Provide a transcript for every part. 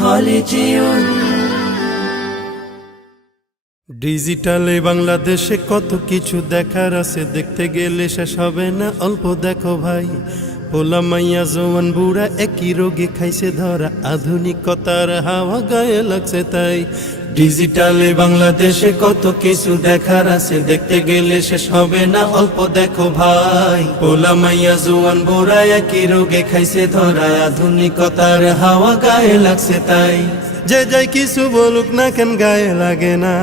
হলিজিয়ন। ডিজিটালে বাংলাদেশে কত কিছু দেখার আছে, দেখতে গেলে শেষ হবে না, অল্প দেখো ভাই। পোলা মাইয়া জওয়ান বুড়া একই রোগে খাইছে ধরা, আধুনিকতার হাওয়া গায়ে লাগছে তাই। ডিজিটালে বাংলাদেশে কত কিছু দেখার আছে, দেখতে গেলে শেষ হবে না, অল্প দেখো ভাই। পোলা মাইয়া জওয়ান বুড়া একই রোগে খাইছে ধরা, আধুনিকতার হাওয়া গায়ে লাগছে তাই। যে যাই কিছু বলুক না কেন গায়ে লাগে না,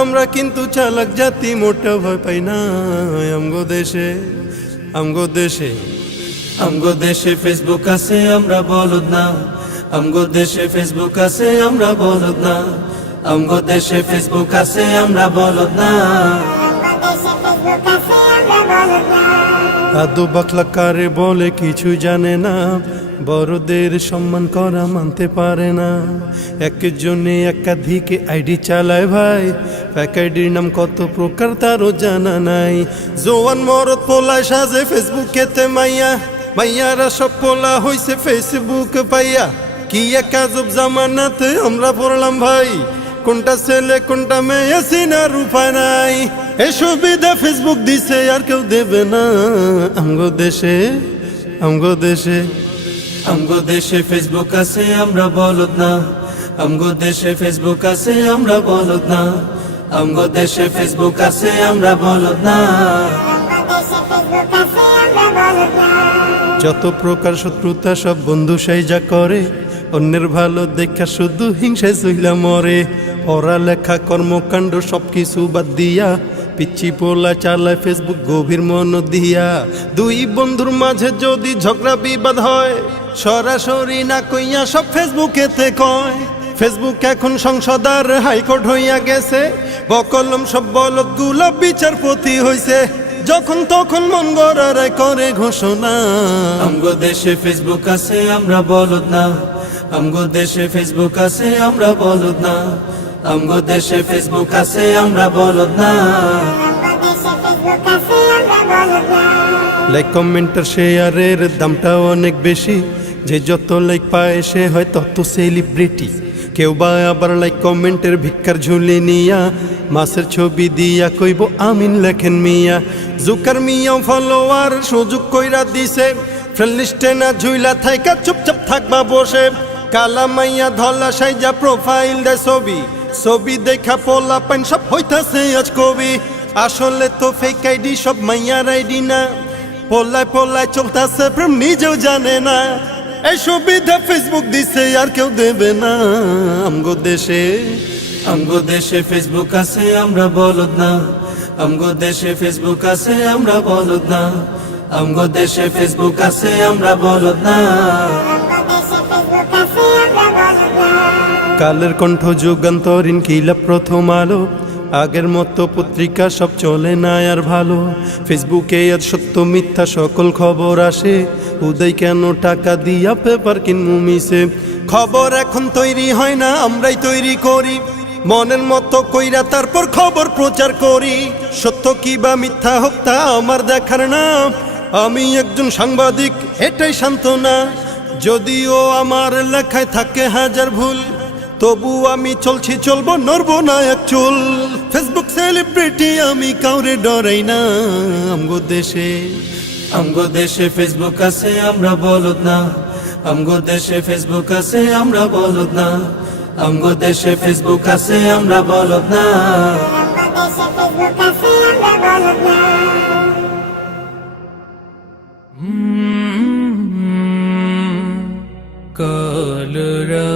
আমরা কিন্তু চালাক জাতি, মোটা ভয় পাই না। আমগো দেশে আমগো দেশে আমগো দেশে ফেসবুক আছে, আমরা বলদ না। আমগো দেশে ফেসবুক আছে, আমরা বলদ না। আমগো দেশে ফেসবুক আছে, আমরা বলদ না। আদু বাকলা কারে বলে কিছু জানে না, বড়দের সম্মান করা মানতে পারে না। একজনে একাধিক আইডি চালায় ভাই, এক আইডির নাম কত প্রকার তারও জানা নাই। জোয়ান মরদ পোলায় সাজে ফেসবুকেতে মাইয়া, মাইয়ারা সব পোলা হইছে ফেসবুক পাইয়া। কি এক আজব জামানাতে আমরা পড়লাম ভাই, কোনটা ছেলে কোনটা মেয়ে চিনার উপায় নাই। এই সুবিধা ফেসবুক দিছে আর কেউ দেবে না। আমগো দেশে আমগো দেশে আমগো দেশে ফেসবুক আছে, আমরা বলদ না। আমগো দেশে ফেসবুক আছে, আমরা বলদ না। আমগো দেশে ফেসবুক আছে, আমরা বলদ না। যত প্রকার শত্রুতা সব বন্ধু সাইজা করে, অন্যের ভালো দেখা শুধু হিংসায় চইলা মরে। পড়ালেখা কর্মকাণ্ড সবকিছু বাদ দিয়া, পিচ্ছি পোলা চালায় ফেসবুক গভীর মন দিয়া। দুই বন্ধুর মাঝে যদি ঝগড়া বিবাদ হয়, সরাসরি না কইয়া সব ফেসবুকেতে কয়। ফেসবুক এখন সংসদ আর হাইকোর্ট হইয়া গেছে, বকলম সব বলদ গুলা বিচারপতি হইছে। যখন তখন মন গড়ায় করে ঘোষণা। আমগো দেশে ফেসবুক আছে, আমরা বলদ না। আমগো দেশে ফেসবুক আছে, আমরা বলদ না। আমগো দেশে ফেসবুক আছে, আমরা বলদ না। লাইক কমেন্টার শেয়ারের দামটা অনেক বেশি, যে যত লাইক পায় সে হয় তত সেলিব্রিটি। কেউ বা আবার লাইক কমেন্টের ভিক্ষার ঝুলি নিয়া, মাছের ছবি দিয়া কইব আমিন লেখেন মিয়া। জুকার মিয়াও ফলোয়ার সুযোগ কইরা দিছে, ফ্রেন্ড লিস্টে না ঝুইলা থাইকা চুপচাপ থাকবা বসে। কালা মাইয়া ধলা সাইজা প্রোফাইল দে ছবি, ছবি দেখা পোলা পাইন সব হইতাছে আজ কবি। আসলে তো ফেক আইডি সব মাইয়ার আইডি না, পোলায় পোলায় চলতাছে প্রেম নিজেও জানে না। এই সুবিধা ফেসবুক দিছে আর কেউ দেবে না। আমগো দেশে ফেসবুক আছে, আমরা বলদ না। আমগো দেশে ফেসবুক আছে, আমরা বলদ না। আমগো দেশে ফেসবুক আছে, আমরা বলদ না। কালের কণ্ঠ যুগান্তরীণ কিলা প্রথম আলো, আগের মতো পত্রিকা সব চলে না আর ভালো। ফেসবুকে আজ সত্য মিথ্যা সকল খবর আসে, উদয় কেন টাকা দিয়া পেপার কিনমু মিশে। খবর এখন তৈরি হয় না, আমরাই তৈরি করি মনের মতো কইরা, তারপর খবর প্রচার করি। সত্য কি বা মিথ্যা হোক তা আমার দেখার না, আমি একজন সাংবাদিক এটাই সান্ত্বনা। যদিও আমার লেখায় থাকে হাজার ভুল, তবু আমি চলছি চলবো, নড়বো না এক চুল। ফেসবুক সেলিব্রিটি আমি কাউরে ডরাই না। আমগো দেশে ফেসবুক আছে, আমরা বলদ না। আমগো দেশে ফেসবুক আছে, আমরা বলদ না। আমগো দেশে ফেসবুক আছে, আমরা বলদ না। কলরা